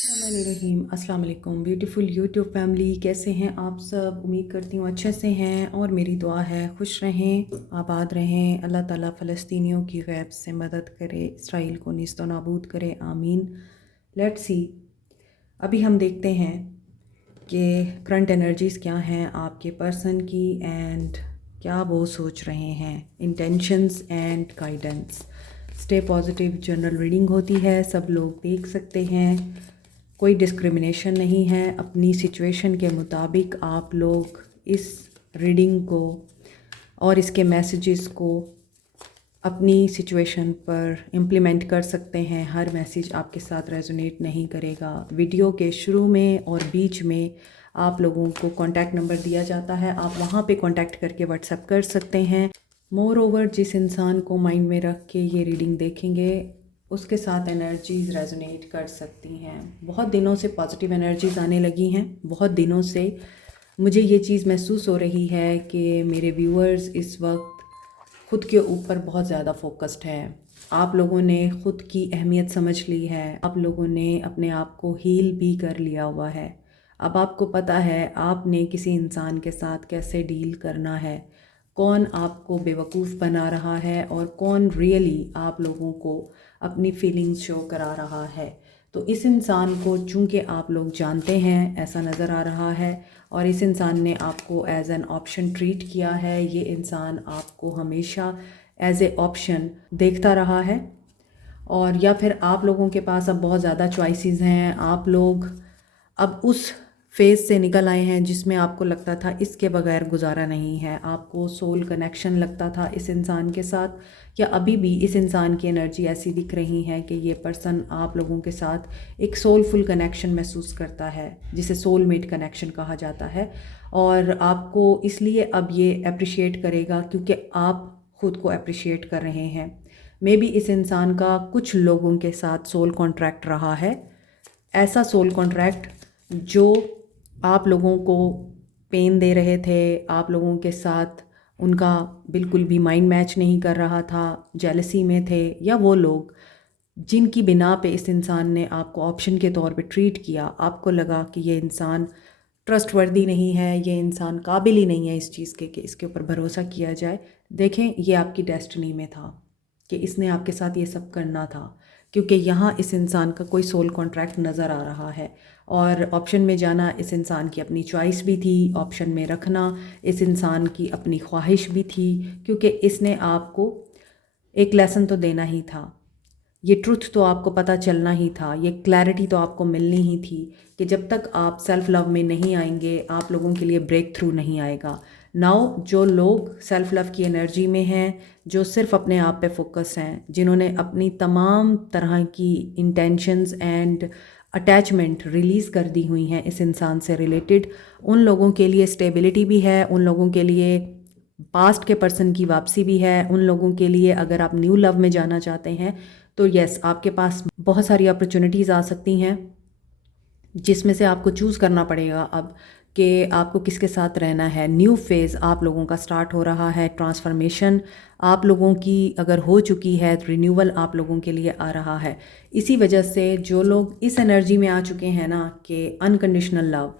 रहीम अस्सलाम वालेकुम beautiful YouTube family, कैसे हैं आप सब। उम्मीद करती हूँ अच्छे से हैं और मेरी दुआ है खुश रहें, आबाद रहें। अल्लाह ताला फ़लस्तीनियों की गैब से मदद करे, इसराइल को निस्तो नाबूद करे, आमीन। लेट्स सी, अभी हम देखते हैं कि करंट एनर्जीज़ क्या हैं आपके पर्सन की एंड क्या वो सोच रहे हैं। Intentions and guidance. Stay positive general reading होती है, सब लोग देख सकते हैं, कोई डिस्क्रिमिनेशन नहीं है। अपनी सिचुएशन के मुताबिक आप लोग इस रीडिंग को और इसके मैसेजेस को अपनी सिचुएशन पर इम्प्लीमेंट कर सकते हैं। हर मैसेज आपके साथ रेजोनेट नहीं करेगा। वीडियो के शुरू में और बीच में आप लोगों को कॉन्टैक्ट नंबर दिया जाता है, आप वहाँ पे कॉन्टैक्ट करके व्हाट्सएप कर सकते हैं। मोर ओवर, जिस इंसान को माइंड में रख के ये रीडिंग देखेंगे उसके साथ एनर्जीज़ रेजोनेट कर सकती हैं। बहुत दिनों से पॉजिटिव एनर्जीज़ आने लगी हैं। बहुत दिनों से मुझे ये चीज़ महसूस हो रही है कि मेरे व्यूअर्स इस वक्त ख़ुद के ऊपर बहुत ज़्यादा फोकस्ड हैं। आप लोगों ने ख़ुद की अहमियत समझ ली है, आप लोगों ने अपने आप को हील भी कर लिया हुआ है। अब आपको पता है आपने किसी इंसान के साथ कैसे डील करना है, कौन आपको बेवकूफ़ बना रहा है और कौन रियली आप लोगों को अपनी फीलिंग्स शो करा रहा है। तो इस इंसान को चूँकि आप लोग जानते हैं, ऐसा नज़र आ रहा है, और इस इंसान ने आपको एज एन ऑप्शन ट्रीट किया है। ये इंसान आपको हमेशा एज ए ऑप्शन देखता रहा है, और या फिर आप लोगों के पास अब बहुत ज़्यादा चॉइसेस हैं। आप लोग अब उस फेज़ से निकल आए हैं जिसमें आपको लगता था इसके बगैर गुजारा नहीं है। आपको सोल कनेक्शन लगता था इस इंसान के साथ, या अभी भी इस इंसान की एनर्जी ऐसी दिख रही है कि ये पर्सन आप लोगों के साथ एक सोलफुल कनेक्शन महसूस करता है, जिसे सोलमेट कनेक्शन कहा जाता है। और आपको इसलिए अब ये अप्रिशिएट करेगा क्योंकि आप ख़ुद को अप्रिशिएट कर रहे हैं। मे बी इस इंसान का कुछ लोगों के साथ सोल कॉन्ट्रैक्ट रहा है, ऐसा सोल कॉन्ट्रैक्ट जो आप लोगों को पेन दे रहे थे, आप लोगों के साथ उनका बिल्कुल भी माइंड मैच नहीं कर रहा था, जेलसी में थे, या वो लोग जिनकी बिना पे इस इंसान ने आपको ऑप्शन के तौर पे ट्रीट किया। आपको लगा कि ये इंसान ट्रस्टवर्दी नहीं है, ये इंसान काबिल ही नहीं है इस चीज़ के कि इसके ऊपर भरोसा किया जाए। देखें, ये आपकी डेस्टिनी में था कि इसने आपके साथ ये सब करना था, क्योंकि यहाँ इस इंसान का कोई सोल कॉन्ट्रैक्ट नज़र आ रहा है। और ऑप्शन में जाना इस इंसान की अपनी चॉइस भी थी, ऑप्शन में रखना इस इंसान की अपनी ख्वाहिश भी थी, क्योंकि इसने आपको एक लेसन तो देना ही था। ये ट्रुथ तो आपको पता चलना ही था, ये क्लैरिटी तो आपको मिलनी ही थी कि जब तक आप सेल्फ लव में नहीं आएंगे आप लोगों के लिए ब्रेक थ्रू नहीं आएगा। नाउ जो लोग सेल्फ लव की एनर्जी में हैं, जो सिर्फ अपने आप पे फोकस हैं, जिन्होंने अपनी तमाम तरह की इंटेंशंस एंड अटैचमेंट रिलीज़ कर दी हुई हैं इस इंसान से रिलेटेड, उन लोगों के लिए स्टेबिलिटी भी है, उन लोगों के लिए पास्ट के पर्सन की वापसी भी है, उन लोगों के लिए अगर आप न्यू लव में जाना चाहते हैं तो यस, आपके पास बहुत सारी अपॉर्चुनिटीज़ आ सकती हैं, जिसमें से आपको चूज़ करना पड़ेगा अब कि आपको किसके साथ रहना है। न्यू फेज़ आप लोगों का स्टार्ट हो रहा है, ट्रांसफॉर्मेशन आप लोगों की अगर हो चुकी है तो रिन्यूअल आप लोगों के लिए आ रहा है। इसी वजह से जो लोग इस एनर्जी में आ चुके हैं ना कि अनकंडीशनल लव,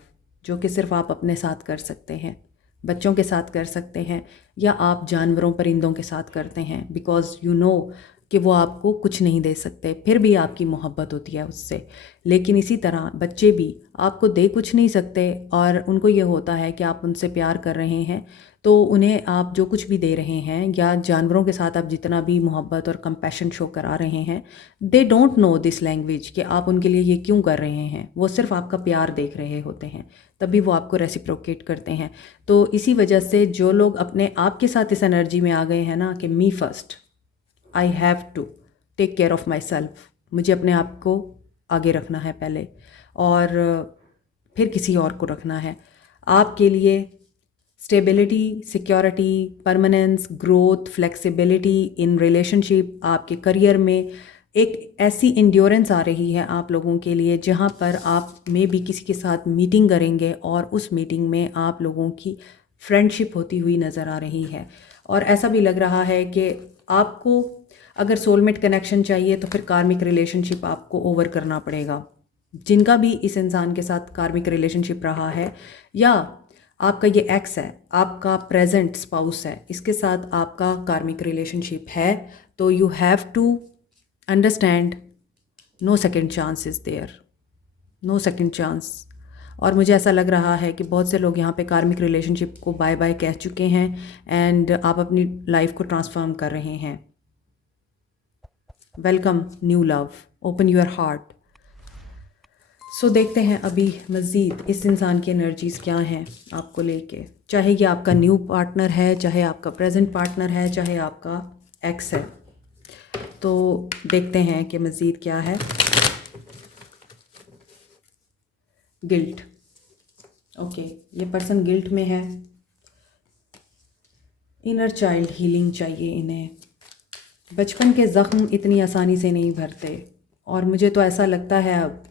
जो कि सिर्फ आप अपने साथ कर सकते हैं, बच्चों के साथ कर सकते हैं, या आप जानवरों परिंदों के साथ करते हैं, बिकॉज़ यू नो कि वो आपको कुछ नहीं दे सकते, फिर भी आपकी मोहब्बत होती है उससे। लेकिन इसी तरह बच्चे भी आपको दे कुछ नहीं सकते, और उनको ये होता है कि आप उनसे प्यार कर रहे हैं तो उन्हें आप जो कुछ भी दे रहे हैं, या जानवरों के साथ आप जितना भी मोहब्बत और कंपैशन शो करा रहे हैं, they don't know this language कि आप उनके लिए ये क्यों कर रहे हैं। वो सिर्फ आपका प्यार देख रहे होते हैं, तभी वो आपको रेसिप्रोकेट करते हैं। तो इसी वजह से जो लोग अपने आप के साथ इस एनर्जी में आ गए हैं ना कि me first, I have to take care of myself, मुझे अपने आप को आगे रखना है पहले, और फिर किसी और को रखना है। आपके लिए stability, security, permanence, growth, flexibility in relationship, आपके करियर में एक ऐसी इंड्योरेंस आ रही है आप लोगों के लिए, जहाँ पर आप में भी किसी के साथ मीटिंग करेंगे और उस मीटिंग में आप लोगों की फ्रेंडशिप होती हुई नज़र आ रही है। और ऐसा भी लग रहा है कि आपको अगर सोलमेट कनेक्शन चाहिए तो फिर कार्मिक रिलेशनशिप आपको ओवर करना पड़ेगा। जिनका भी इस इंसान के साथ कार्मिक रिलेशनशिप रहा है, या आपका ये एक्स है, आपका प्रेजेंट स्पाउस है, इसके साथ आपका कार्मिक रिलेशनशिप है, तो you have to understand no second chance is there, no second chance. और मुझे ऐसा लग रहा है कि बहुत से लोग यहाँ पे कार्मिक रिलेशनशिप को बाय बाय कह चुके हैं एंड आप अपनी लाइफ को ट्रांसफॉर्म कर रहे हैं। Welcome new love, open your heart. So देखते हैं अभी मज़ीद इस इंसान की एनर्जीज़ क्या हैं आपको लेके, चाहे ये आपका न्यू पार्टनर है, चाहे आपका प्रेजेंट पार्टनर है, चाहे आपका एक्स है। तो देखते हैं कि मज़ीद क्या है। गिल्ट, ओके, ये पर्सन गिल्ट में है। इनर चाइल्ड हीलिंग चाहिए इन्हें। बचपन के ज़ख्म इतनी आसानी से नहीं भरते, और मुझे तो ऐसा लगता है अब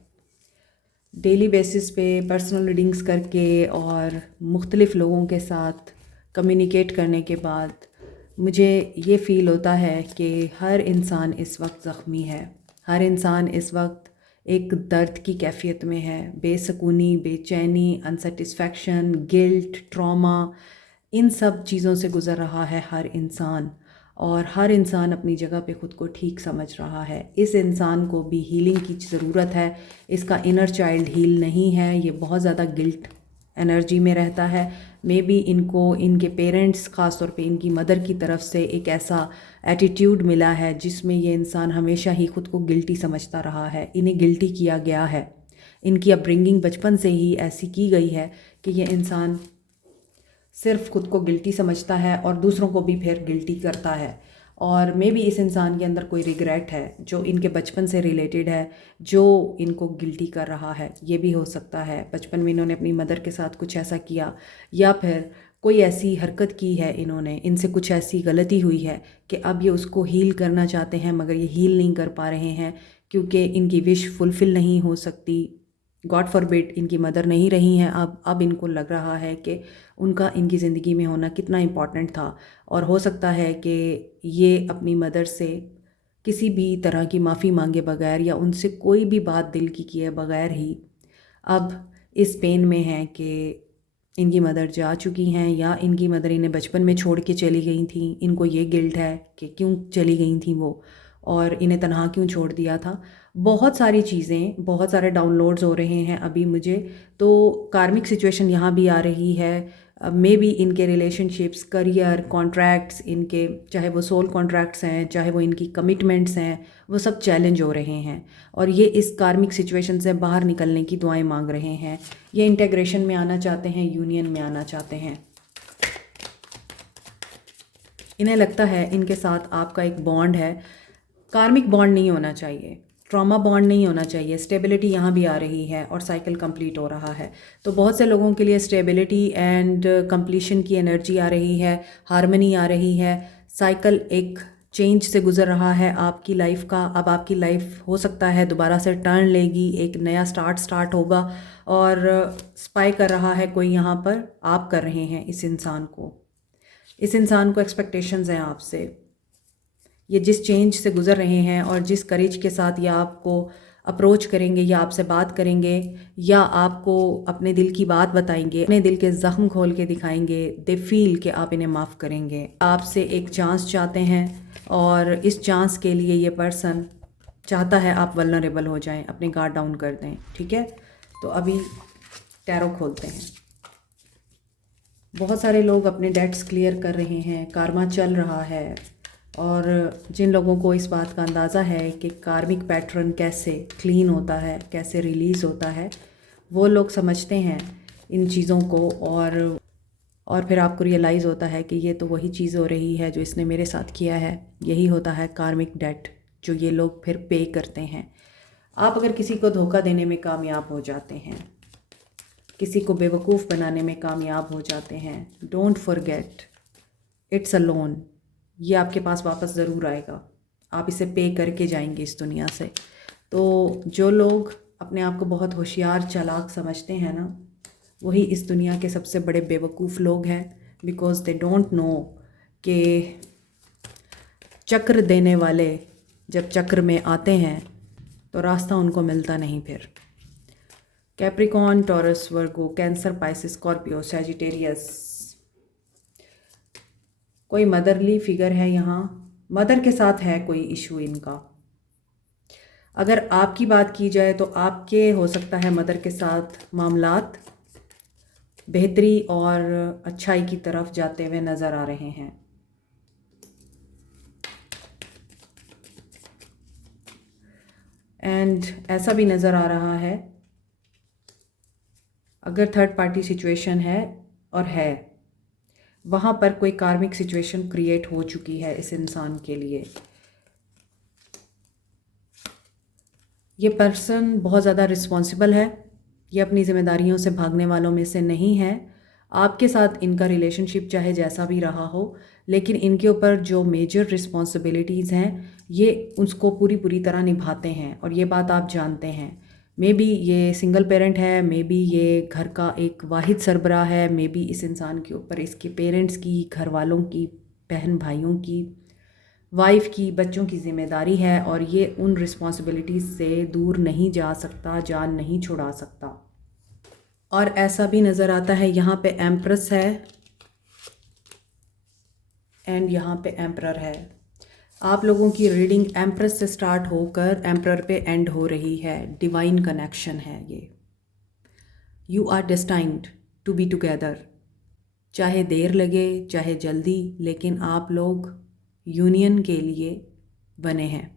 डेली बेसिस पे पर्सनल रीडिंग्स करके और मुख्तलिफ़ लोगों के साथ कम्युनिकेट करने के बाद मुझे ये फ़ील होता है कि हर इंसान इस वक्त ज़ख्मी है। हर इंसान इस वक्त एक दर्द की कैफियत में है, बेसुकूनी, बेचैनी, अनसेटिस्फैक्शन, गिल्ट, ट्रॉमा, इन सब चीज़ों से गुज़र रहा है हर इंसान। और हर इंसान अपनी जगह पे ख़ुद को ठीक समझ रहा है। इस इंसान को भी हीलिंग की ज़रूरत है। इसका इनर चाइल्ड हील नहीं है, ये बहुत ज़्यादा गिल्ट एनर्जी में रहता है। मे बी इनको इनके पेरेंट्स, ख़ास तौर पे इनकी मदर की तरफ से एक ऐसा एटीट्यूड मिला है जिसमें ये इंसान हमेशा ही ख़ुद को गिल्टी समझता रहा है। इन्हें गिल्टी किया गया है। इनकी अपब्रिंगिंग बचपन से ही ऐसी की गई है कि ये इंसान सिर्फ खुद को गिल्टी समझता है और दूसरों को भी फिर गिल्टी करता है। और मे बी इस इंसान के अंदर कोई रिग्रेट है जो इनके बचपन से रिलेटेड है, जो इनको गिल्टी कर रहा है। ये भी हो सकता है बचपन में इन्होंने अपनी मदर के साथ कुछ ऐसा किया, या फिर कोई ऐसी हरकत की है इन्होंने, इनसे कुछ ऐसी गलती हुई है कि अब ये उसको हील करना चाहते हैं, मगर ये हील नहीं कर पा रहे हैं क्योंकि इनकी विश फुलफ़िल नहीं हो सकती। गॉड फॉरबिड इनकी मदर नहीं रही हैं अब इनको लग रहा है कि उनका इनकी ज़िंदगी में होना कितना इम्पॉर्टेंट था। और हो सकता है कि ये अपनी मदर से किसी भी तरह की माफ़ी मांगे बगैर या उनसे कोई भी बात दिल की किए बगैर ही अब इस पेन में हैं कि इनकी मदर जा चुकी हैं, या इनकी मदर इन्हें बचपन में छोड़ के चली गई थी। इनको ये गिल्ट है कि क्यों चली गई थी वो, और इन्हें तन्हा क्यों छोड़ दिया था। बहुत सारी चीज़ें, बहुत सारे डाउनलोड्स हो रहे हैं अभी मुझे। तो कार्मिक सिचुएशन यहाँ भी आ रही है। मे बी इनके रिलेशनशिप्स, करियर, कॉन्ट्रैक्ट्स, इनके चाहे वो सोल कॉन्ट्रैक्ट्स हैं, चाहे वो इनकी कमिटमेंट्स हैं, वो सब चैलेंज हो रहे हैं। और ये इस कार्मिक सिचुएशन से बाहर निकलने की दुआएं मांग रहे हैं। ये इंटेग्रेशन में आना चाहते हैं, यूनियन में आना चाहते हैं। इन्हें लगता है इनके साथ आपका एक बॉन्ड है। कार्मिक बॉन्ड नहीं होना चाहिए, ट्रॉमा बॉन्ड नहीं होना चाहिए। स्टेबिलिटी यहाँ भी आ रही है और साइकिल कंप्लीट हो रहा है। तो बहुत से लोगों के लिए स्टेबिलिटी एंड कंप्लीशन की एनर्जी आ रही है, हार्मनी आ रही है। साइकिल एक चेंज से गुजर रहा है आपकी लाइफ का। अब आपकी लाइफ हो सकता है दोबारा से टर्न लेगी, एक नया स्टार्ट होगा। और स्पाई कर रहा है कोई यहाँ पर, आप कर रहे हैं इस इंसान को। इस इंसान को एक्सपेक्टेशंस हैं आपसे। ये जिस चेंज से गुज़र रहे हैं और जिस करेज के साथ ये आपको अप्रोच करेंगे, या आपसे बात करेंगे, या आपको अपने दिल की बात बताएंगे, अपने दिल के ज़ख्म खोल के दिखाएंगे, दे फील कि आप इन्हें माफ़ करेंगे। आपसे एक चांस चाहते हैं, और इस चांस के लिए ये पर्सन चाहता है आप वल्नरेबल हो जाएं, अपने गार्ड डाउन कर दें। ठीक है, तो अभी टैरो खोलते हैं। बहुत सारे लोग अपने डेट्स क्लियर कर रहे हैं, कार्मा चल रहा है। और जिन लोगों को इस बात का अंदाज़ा है कि कार्मिक पैटर्न कैसे क्लीन होता है, कैसे रिलीज़ होता है, वो लोग समझते हैं इन चीज़ों को। और फिर आपको रियलाइज़ होता है कि ये तो वही चीज़ हो रही है जो इसने मेरे साथ किया है। यही होता है कार्मिक डेट जो ये लोग फिर पे करते हैं। आप अगर किसी को धोखा देने में कामयाब हो जाते हैं, किसी को बेवकूफ़ बनाने में कामयाब हो जाते हैं, don't forget it's a loan. ये आपके पास वापस ज़रूर आएगा, आप इसे पे करके जाएंगे इस दुनिया से। तो जो लोग अपने आप को बहुत होशियार, चालाक समझते हैं ना, वही इस दुनिया के सबसे बड़े बेवकूफ़ लोग हैं। बिकॉज़ दे डोंट नो कि चक्र देने वाले जब चक्र में आते हैं तो रास्ता उनको मिलता नहीं फिर। कैप्रिकॉन, टॉरस, वर्गो, कैंसर, पाइसिस, स्कॉर्पियो, सैजिटेरियस। कोई मदरली फिगर है यहाँ, मदर के साथ है कोई इशू इनका। अगर आपकी बात की जाए तो आपके हो सकता है मदर के साथ मामलात बेहतरी और अच्छाई की तरफ जाते हुए नज़र आ रहे हैं। एंड ऐसा भी नज़र आ रहा है अगर थर्ड पार्टी सिचुएशन है और है, वहाँ पर कोई कार्मिक सिचुएशन क्रिएट हो चुकी है इस इंसान के लिए। ये पर्सन बहुत ज़्यादा रिस्पॉन्सिबल है, ये अपनी ज़िम्मेदारियों से भागने वालों में से नहीं है। आपके साथ इनका रिलेशनशिप चाहे जैसा भी रहा हो, लेकिन इनके ऊपर जो मेजर रिस्पॉन्सिबिलिटीज़ हैं ये उसको पूरी तरह निभाते हैं और ये बात आप जानते हैं। मे बी ये सिंगल पेरेंट है, मे बी ये घर का एक वाहिद सरबराह है, मे बी इस इंसान के ऊपर इसके पेरेंट्स की, घर वालों की, बहन भाइयों की, वाइफ की, बच्चों की ज़िम्मेदारी है और ये उन रिस्पॉन्सिबिलिटीज़ से दूर नहीं जा सकता, जान नहीं छुड़ा सकता। और ऐसा भी नज़र आता है यहाँ पे एम्प्रेस है एंड यहाँ पे एम्परर है। आप लोगों की रीडिंग एम्प्रेस से स्टार्ट होकर एम्परर पे एंड हो रही है। डिवाइन कनेक्शन है ये। You are destined to be together, चाहे देर लगे चाहे जल्दी, लेकिन आप लोग यूनियन के लिए बने हैं।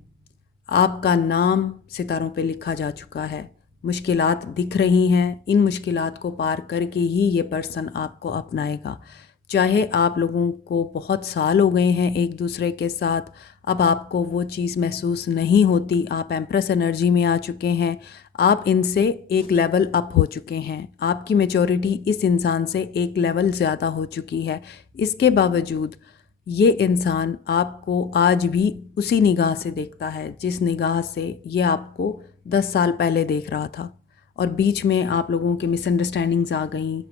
आपका नाम सितारों पे लिखा जा चुका है। मुश्किलात दिख रही हैं, इन मुश्किलात को पार करके ही ये पर्सन आपको अपनाएगा। चाहे आप लोगों को बहुत साल हो गए हैं एक दूसरे के साथ, अब आपको वो चीज़ महसूस नहीं होती। आप एम्प्रेस एनर्जी में आ चुके हैं, आप इनसे एक लेवल अप हो चुके हैं। आपकी मैच्योरिटी इस इंसान से एक लेवल ज़्यादा हो चुकी है। इसके बावजूद ये इंसान आपको आज भी उसी निगाह से देखता है जिस निगाह से ये आपको 10 साल पहले देख रहा था। और बीच में आप लोगों के मिसअंडरस्टैंडिंग्स आ गई,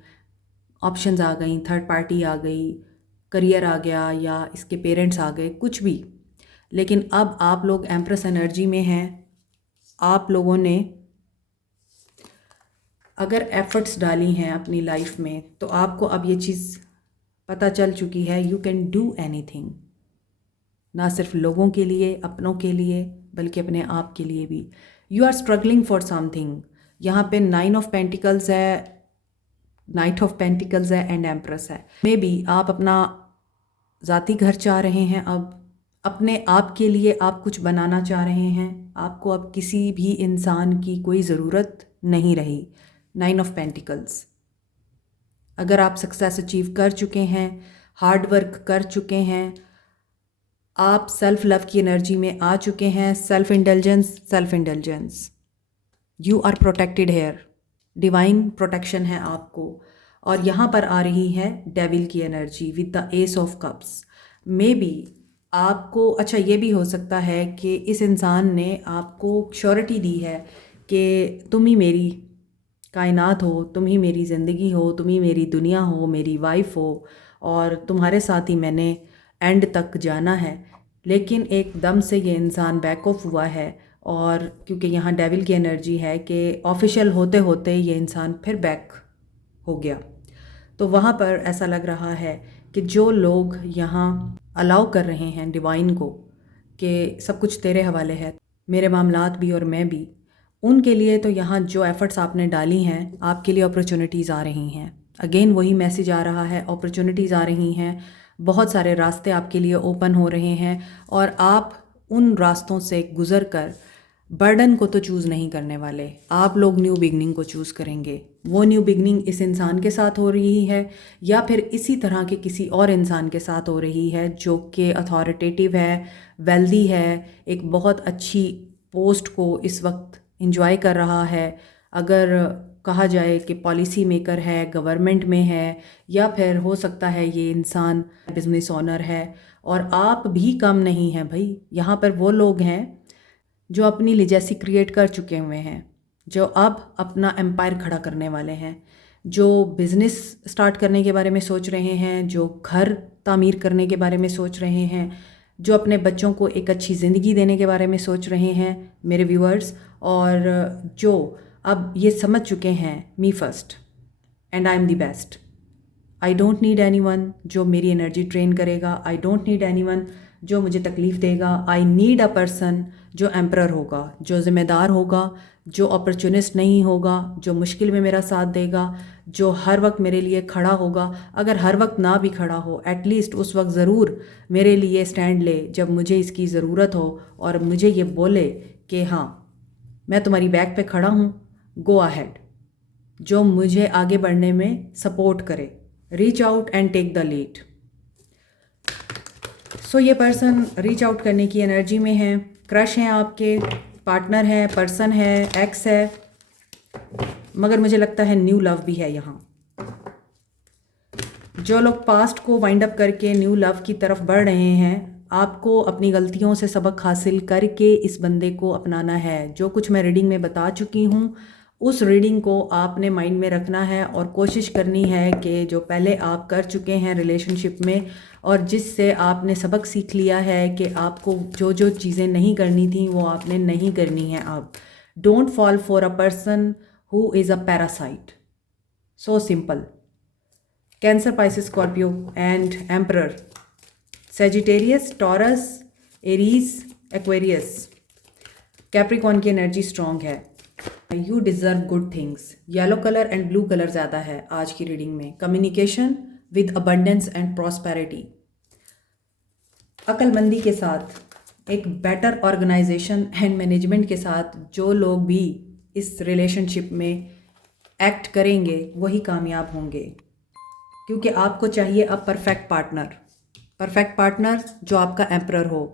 ऑप्शंस आ गई, थर्ड पार्टी आ गई, करियर आ गया या इसके पेरेंट्स आ गए, कुछ भी। लेकिन अब आप लोग एम्प्रेस एनर्जी में हैं। आप लोगों ने अगर एफ़र्ट्स डाली हैं अपनी लाइफ में तो आपको अब ये चीज़ पता चल चुकी है, यू कैन डू एनीथिंग। ना सिर्फ लोगों के लिए, अपनों के लिए, बल्कि अपने आप के लिए भी। You are struggling for something. यहाँ पे 9 ऑफ पेंटिकल्स है, नाइट ऑफ पेंटिकल्स है एंड एम्प्रेस है। मे बी आप अपना ज़ाती घर चाह रहे हैं, अब अपने आप के लिए आप कुछ बनाना चाह रहे हैं। आपको अब किसी भी इंसान की कोई ज़रूरत नहीं रही। 9 ऑफ पेंटिकल्स। अगर आप सक्सेस अचीव कर चुके हैं, हार्ड वर्क कर चुके हैं, आप सेल्फ लव की एनर्जी में आ चुके हैं, self indulgence, you are protected here. Divine protection है आपको। और यहाँ पर आ रही है डेविल की energy with the S of cups. May be आपको, अच्छा ये भी हो सकता है कि इस इंसान ने आपको श्योरिटी दी है कि तुम ही मेरी कायनात हो, तुम ही मेरी ज़िंदगी हो, तुम ही मेरी दुनिया हो, मेरी वाइफ हो और तुम्हारे साथ ही मैंने एंड तक जाना है। लेकिन एकदम से ये इंसान बैक ऑफ हुआ है और क्योंकि यहाँ डेविल की एनर्जी है कि ऑफिशियल होते होते ये इंसान फिर बैक हो गया। तो वहाँ पर ऐसा लग रहा है कि जो लोग यहाँ अलाउ कर रहे हैं डिवाइन को कि सब कुछ तेरे हवाले है, मेरे मामलात भी और मैं भी, उनके लिए तो यहाँ जो एफ़र्ट्स आपने डाली हैं, आपके लिए अपॉर्चुनिटीज़ आ रही हैं। अगेन वही मैसेज आ रहा है, अपॉर्चुनिटीज़ आ रही हैं, बहुत सारे रास्ते आपके लिए ओपन हो रहे हैं और आप उन रास्तों से गुज़र कर बर्डन को तो चूज़ नहीं करने वाले। आप लोग न्यू बिगनिंग को चूज़ करेंगे। वो न्यू बिगनिंग इस इंसान के साथ हो रही है या फिर इसी तरह के किसी और इंसान के साथ हो रही है जो कि अथॉरिटेटिव है, वेल्दी है, एक बहुत अच्छी पोस्ट को इस वक्त इंजॉय कर रहा है। अगर कहा जाए कि पॉलिसी मेकर है, गवर्नमेंट में है, या फिर हो सकता है ये इंसान बिजनेस ओनर है। और आप भी कम नहीं हैं भाई। यहाँ पर वो लोग हैं जो अपनी लिजेसी क्रिएट कर चुके हुए हैं, जो अब अपना एम्पायर खड़ा करने वाले हैं, जो बिज़नेस स्टार्ट करने के बारे में सोच रहे हैं, जो घर तामीर करने के बारे में सोच रहे हैं, जो अपने बच्चों को एक अच्छी ज़िंदगी देने के बारे में सोच रहे हैं मेरे व्यूअर्स, और जो अब ये समझ चुके हैं me first and I am the best. I don't need anyone जो मेरी एनर्जी ड्रेन करेगा। आई डोंट नीड एनीवन जो मुझे तकलीफ़ देगा। आई नीड अ पर्सन जो एम्परर होगा, जो ज़िम्मेदार होगा, जो अपॉर्चुनिस्ट नहीं होगा, जो मुश्किल में मेरा साथ देगा, जो हर वक्त मेरे लिए खड़ा होगा। अगर हर वक्त ना भी खड़ा हो, एटलीस्ट उस वक्त ज़रूर मेरे लिए स्टैंड ले जब मुझे इसकी ज़रूरत हो और मुझे ये बोले कि हाँ मैं तुम्हारी बैक पे खड़ा हूँ, गो अहेड। जो मुझे आगे बढ़ने में सपोर्ट करे, reach out and take the lead. So ये पर्सन रीच आउट करने की एनर्जी में है। क्रश हैं आपके, पार्टनर है, पर्सन है, एक्स है, मगर मुझे लगता है न्यू लव भी है यहाँ। जो लोग पास्ट को वाइंड अप करके न्यू लव की तरफ बढ़ रहे हैं, आपको अपनी गलतियों से सबक हासिल करके इस बंदे को अपनाना है। जो कुछ मैं रीडिंग में बता चुकी हूँ उस रीडिंग को आपने माइंड में रखना है और कोशिश करनी है कि जो पहले आप कर चुके हैं रिलेशनशिप में और जिससे आपने सबक सीख लिया है कि आपको जो जो चीज़ें नहीं करनी थी वो आपने नहीं करनी है। अब don't fall for a person who is a parasite. So simple. Cancer, Pisces, Scorpio and emperor, Sagittarius, Taurus, Aries, Aquarius, Capricorn की एनर्जी स्ट्रॉन्ग है। You deserve good things. Yellow colour and blue colour ज़्यादा है आज की reading में। Communication with abundance and prosperity. अक्लमंदी के साथ, एक बेटर ऑर्गेनाइजेशन एंड मैनेजमेंट के साथ जो लोग भी इस रिलेशनशिप में एक्ट करेंगे वही कामयाब होंगे, क्योंकि आपको चाहिए अब परफेक्ट पार्टनर। परफेक्ट पार्टनर जो आपका एम्परर हो,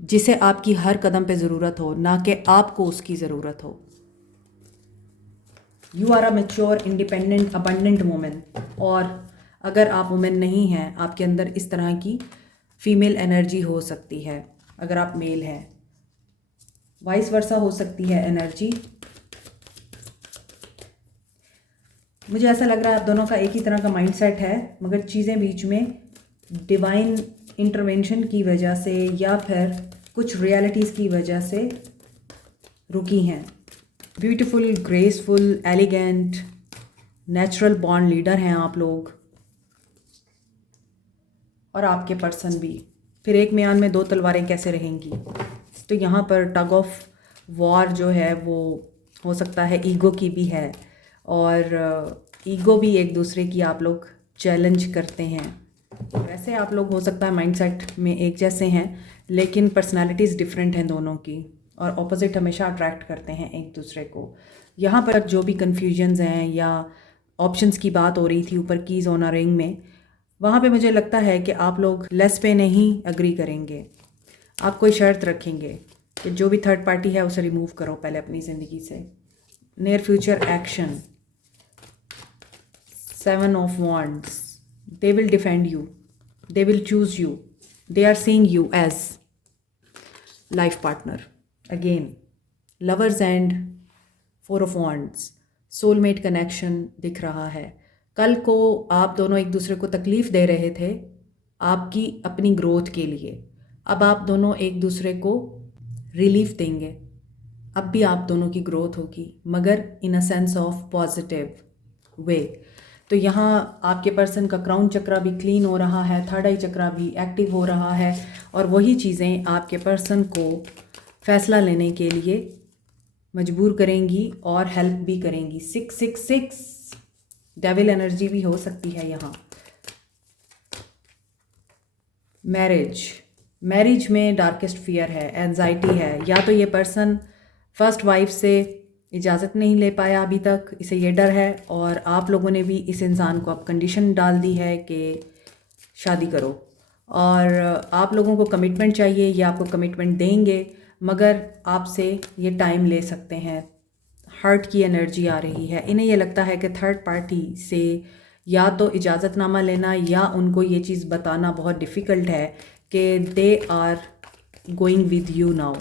जिसे आपकी हर कदम पे ज़रूरत हो, ना कि आपको उसकी ज़रूरत हो। You are a mature, independent, abundant women. और अगर आप वुमेन नहीं हैं, आपके अंदर इस तरह की फीमेल एनर्जी हो सकती है। अगर आप मेल हैं, वाइस वर्सा हो सकती है एनर्जी। मुझे ऐसा लग रहा है आप दोनों का एक ही तरह का माइंडसेट है, मगर चीज़ें बीच में डिवाइन इंटरवेंशन की वजह से या फिर कुछ रियलिटीज़ की वजह से रुकी हैं। Beautiful, graceful, elegant, natural bond leader हैं आप लोग और आपके पर्सन भी। फिर एक म्यान में दो तलवारें कैसे रहेंगी? तो यहाँ पर टग ऑफ वॉर जो है वो हो सकता है ईगो की भी है, और ईगो भी एक दूसरे की आप लोग चैलेंज करते हैं। वैसे आप लोग हो सकता है माइंडसेट में एक जैसे हैं, लेकिन पर्सनालिटीज़ डिफरेंट हैं दोनों की, और ऑपोजिट हमेशा अट्रैक्ट करते हैं एक दूसरे को। यहाँ पर जो भी कन्फ्यूजन्स हैं या ऑप्शंस की बात हो रही थी ऊपर कीज़ ऑन अ रिंग में, वहाँ पे मुझे लगता है कि आप लोग लेस पे नहीं एग्री करेंगे। आप कोई शर्त रखेंगे कि जो भी थर्ड पार्टी है उसे रिमूव करो पहले अपनी ज़िंदगी से। Near future action, 7 of wands. They will defend you, they will choose you, they are seeing you as life partner. Again lovers and 4 of wands, soulmate connection दिख रहा है। कल को आप दोनों एक दूसरे को तकलीफ़ दे रहे थे आपकी अपनी ग्रोथ के लिए, अब आप दोनों एक दूसरे को रिलीफ देंगे। अब भी आप दोनों की ग्रोथ होगी, मगर in a sense of positive way. तो यहाँ आपके पर्सन का क्राउन चक्रा भी क्लीन हो रहा है, थर्ड आई चक्रा भी एक्टिव हो रहा है, और वही चीज़ें आपके पर्सन को फैसला लेने के लिए मजबूर करेंगी और हेल्प भी करेंगी। 666 डेविल एनर्जी भी हो सकती है यहाँ। मैरिज में डार्केस्ट फियर है, एंजाइटी है। या तो ये पर्सन फर्स्ट वाइफ से इजाज़त नहीं ले पाया अभी तक, इसे ये डर है, और आप लोगों ने भी इस इंसान को अब कंडीशन डाल दी है कि शादी करो, और आप लोगों को कमिटमेंट चाहिए। ये आपको कमिटमेंट देंगे, मगर आपसे ये टाइम ले सकते हैं। हर्ट की एनर्जी आ रही है। इन्हें ये लगता है कि थर्ड पार्टी से या तो इजाज़तनामा लेना या उनको ये चीज़ बताना बहुत डिफ़िकल्ट है कि they are going with you now,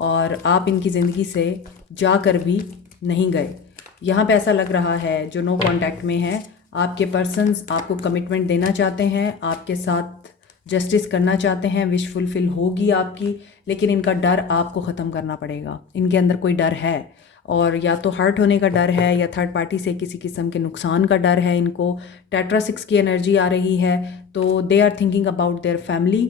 और आप इनकी ज़िंदगी से जाकर भी नहीं गए। यहाँ पे ऐसा लग रहा है जो नो कांटेक्ट में है, आपके पर्सन्स आपको कमिटमेंट देना चाहते हैं, आपके साथ जस्टिस करना चाहते हैं, विश फुलफिल होगी आपकी, लेकिन इनका डर आपको ख़त्म करना पड़ेगा। इनके अंदर कोई डर है, और या तो हर्ट होने का डर है या थर्ड पार्टी से किसी किस्म के नुकसान का डर है इनको। टेट्रा 6 की एनर्जी आ रही है, तो they are thinking about their family,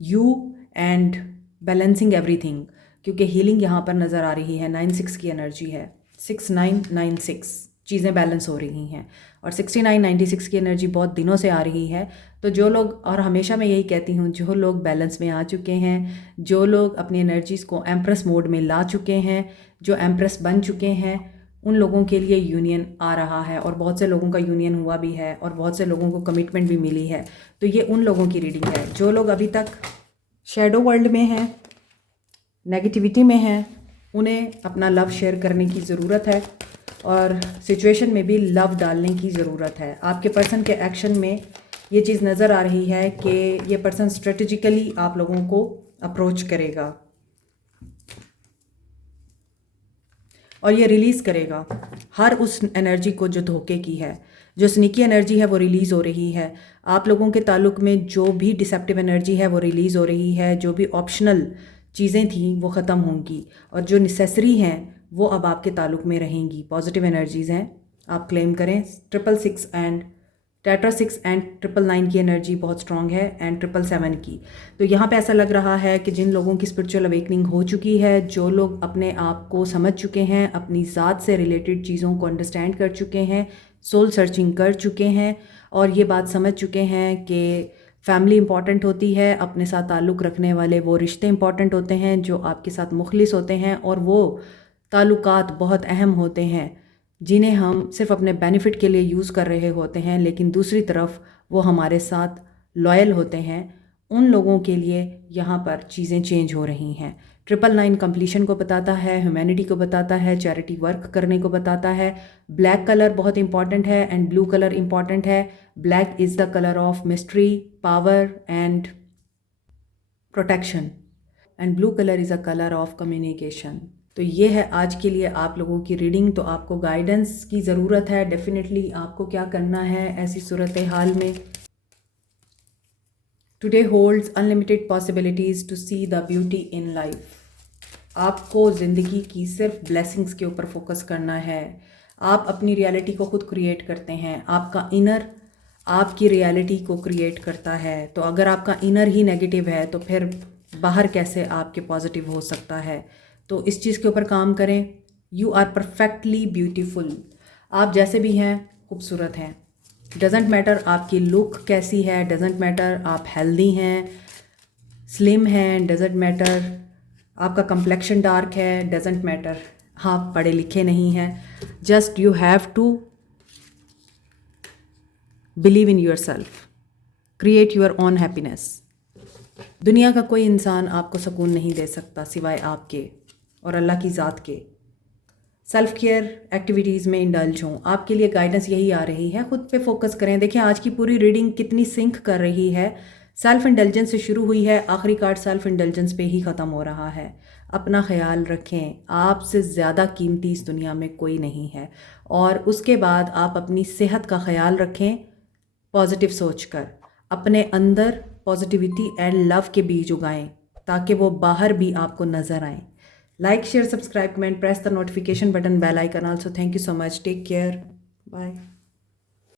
you and balancing everything, क्योंकि हीलिंग यहाँ पर नज़र आ रही है। 9-6 की एनर्जी है, 6996 चीज़ें बैलेंस हो रही हैं, और 6996 की एनर्जी बहुत दिनों से आ रही है। तो जो लोग, और हमेशा मैं यही कहती हूँ, जो लोग बैलेंस में आ चुके हैं, जो लोग अपनी एनर्जीज़ को एम्प्रेस मोड में ला चुके हैं, जो एम्प्रेस बन चुके हैं, उन लोगों के लिए यूनियन आ रहा है, और बहुत से लोगों का यूनियन हुआ भी है और बहुत से लोगों को कमिटमेंट भी मिली है। तो ये उन लोगों की रीडिंग है जो लोग अभी तक शैडो वर्ल्ड में हैं, नेगेटिविटी में हैं, उन्हें अपना लव शेयर करने की ज़रूरत है और सिचुएशन में भी लव डालने की ज़रूरत है। आपके पर्सन के एक्शन में ये चीज़ नज़र आ रही है कि ये पर्सन स्ट्रेटजिकली आप लोगों को अप्रोच करेगा और ये रिलीज़ करेगा हर उस एनर्जी को जो धोखे की है। जो स्नीकी एनर्जी है वो रिलीज़ हो रही है। आप लोगों के ताल्लुक में जो भी डिसेप्टिव एनर्जी है वो रिलीज़ हो रही है। जो भी ऑप्शनल चीज़ें थी वो ख़त्म होंगी और जो नेसेसरी हैं वो अब आपके ताल्लुक में रहेंगी। पॉजिटिव एनर्जीज़ हैं, आप क्लेम करें। 666 एंड टेट्रा 6 एंड 999 की एनर्जी बहुत स्ट्रॉन्ग है, एंड 777 की। तो यहाँ पे ऐसा लग रहा है कि जिन लोगों की स्पिरिचुअल अवेकनिंग हो चुकी है, जो लोग अपने आप को समझ चुके हैं, अपनी ज़ात से रिलेटेड चीज़ों को अंडरस्टैंड कर चुके हैं, सोल सर्चिंग कर चुके हैं और ये बात समझ चुके हैं कि फैमिली इंपॉर्टेंट होती है, अपने साथ ताल्लुक़ रखने वाले वो रिश्ते इंपॉर्टेंट होते हैं जो आपके साथ मुखलिस होते हैं, और वो ताल्लुकात बहुत अहम होते हैं जिन्हें हम सिर्फ अपने बेनिफिट के लिए यूज़ कर रहे होते हैं, लेकिन दूसरी तरफ वो हमारे साथ लॉयल होते हैं। उन लोगों के लिए यहाँ पर चीज़ें चेंज हो रही हैं। 999 कंप्लीशन को बताता है, ह्यूमैनिटी को बताता है, चैरिटी वर्क करने को बताता है। ब्लैक कलर बहुत इंपॉर्टेंट है एंड ब्लू कलर इंपॉर्टेंट है। Black is the colour of mystery, power and protection, and blue colour is a colour of communication. तो ये है आज के लिए आप लोगों की रीडिंग। तो आपको गाइडेंस की ज़रूरत है डेफिनेटली। आपको क्या करना है ऐसी सूरत हाल में? Today holds unlimited possibilities to see the beauty in life. आपको ज़िंदगी की सिर्फ ब्लेसिंग्स के ऊपर फोकस करना है। आप अपनी रियलिटी को खुद क्रिएट करते हैं। आपका इनर आपकी रियलिटी को क्रिएट करता है। तो अगर आपका इनर ही नेगेटिव है तो फिर बाहर कैसे आपके पॉजिटिव हो सकता है? तो इस चीज़ के ऊपर काम करें। You are perfectly beautiful. आप जैसे भी हैं खूबसूरत हैं। डजेंट मैटर आपकी लुक कैसी है, डजेंट मैटर आप हेल्दी हैं, स्लिम हैं, डजेंट मैटर आपका कंप्लेक्शन डार्क है, डजेंट मैटर आप पढ़े लिखे नहीं हैं। Just you have to believe in yourself, create your own happiness. दुनिया का कोई इंसान आपको सुकून नहीं दे सकता सिवाय आपके और अल्लाह की ज़ात के। सेल्फ केयर एक्टिविटीज़ में इंडल्ज हों। आपके लिए गाइडेंस यही आ रही है, खुद पे फोकस करें। देखिए आज की पूरी रीडिंग कितनी सिंक कर रही है। सेल्फ इंडल्जेंस से शुरू हुई है, आखिरी कार्ड सेल्फ इंडल्जेंस पे ही ख़त्म हो रहा है। अपना ख्याल रखें, आपसे ज़्यादा कीमती इस दुनिया में कोई नहीं है। और उसके बाद आप अपनी सेहत का ख्याल रखें पॉजिटिव सोच कर। अपने अंदर पॉजिटिविटी एंड लव के बीज उगाएं ताकि वो बाहर भी आपको नज़र आएँ। Like, share, subscribe, comment, press the notification button, bell icon also. Thank you so much. Take care. Bye.